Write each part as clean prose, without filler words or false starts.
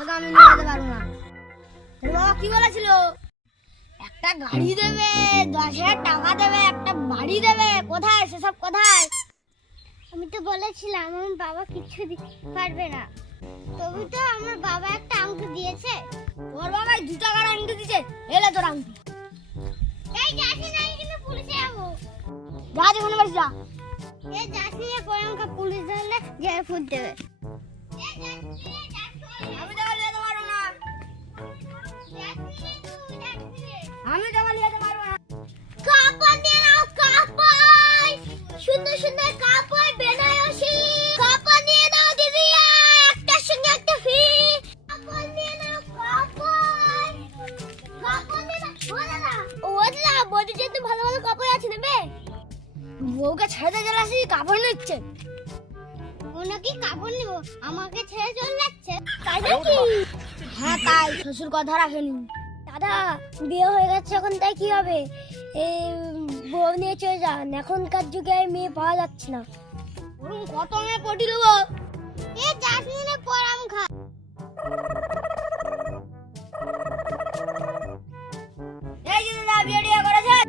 তোকে আমি নিয়ে যেতে পারবো না। তোর বাবা কি বলেছিল? একটা গাড়ি দেবে, 10,000 টাকা দেবে, একটা বাড়ি দেবে। কোথায় সেসব? কোথায়? আমি তো বলেছিলাম আমার বাবা কিছু দিতে পারবে না, তবু তো আমার বাবা একটা আংটি দিয়েছে। তোর বাবা 2 টাকার আংটি দিছে। এলে তোর আংটি। এই যাসি না, কিন্তু পুলিশে যাবো। যা যেখানে পারিস যা। এই যাসি না, পরমকা পুলিশ ধরলে জেলে ফুট দেবে। আমি টাকা নিয়ে যেতে পারবো না। আমি টাকা নিয়ে যেতে পারবো না। কাপড় দিয়ে নাও, কাপড় সুন্দর সুন্দর কাপড় বেনারসি কাপড় দিয়ে দাও দিদি, একটার সঙ্গে একটা ফ্রি। কাপড় দিয়ে নাও, কাপড় কাপড় দিয়ে নাও। ও দাদা বডি যেতে ভালো ভালো কাপড় আছে নেবে। বউকে ছেড়ে দিয়ে চলে আসি, কাপড় নিচ্ছে। ও নাকি কাপড় নিব, আমাকে ছেড়ে চলে যাচ্ছে তাই নাকি? হ্যাঁ তাই, শ্বশুর কথা রাখেনি। দাদা বিয়ে হয়ে গেছে এখন, তাই কি হবে? এই বউ নিয়ে চলে যান, এখনকার যুগে আর মেয়ে পাওয়া যাচ্ছে না। ওরকম কত মেয়ে পটি দেবো? এ জাসমিনে পরাম খা। এই যে দাদা বিয়ে টিয়ে করেছেন?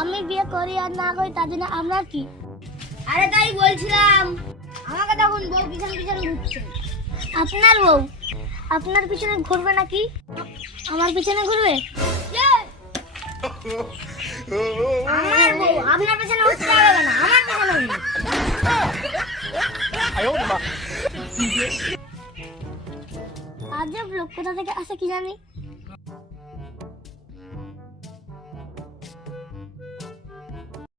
আমি বিয়ে করি আর না করি তার জন্য আপনার কি? আরে তাই বলছিলাম, আমাকে তখন বউ পিছন পিছন ঘুরছে। আপনার বউ আপনার পিছনে ঘুরবে নাকি? আমার পিছনে ঘুরবে? আমার বউ আপনার পেছনে উঠতে পারবে না, আমার পেছনে উঠবে। আজব লোক কোথা থেকে আসে কি জানি।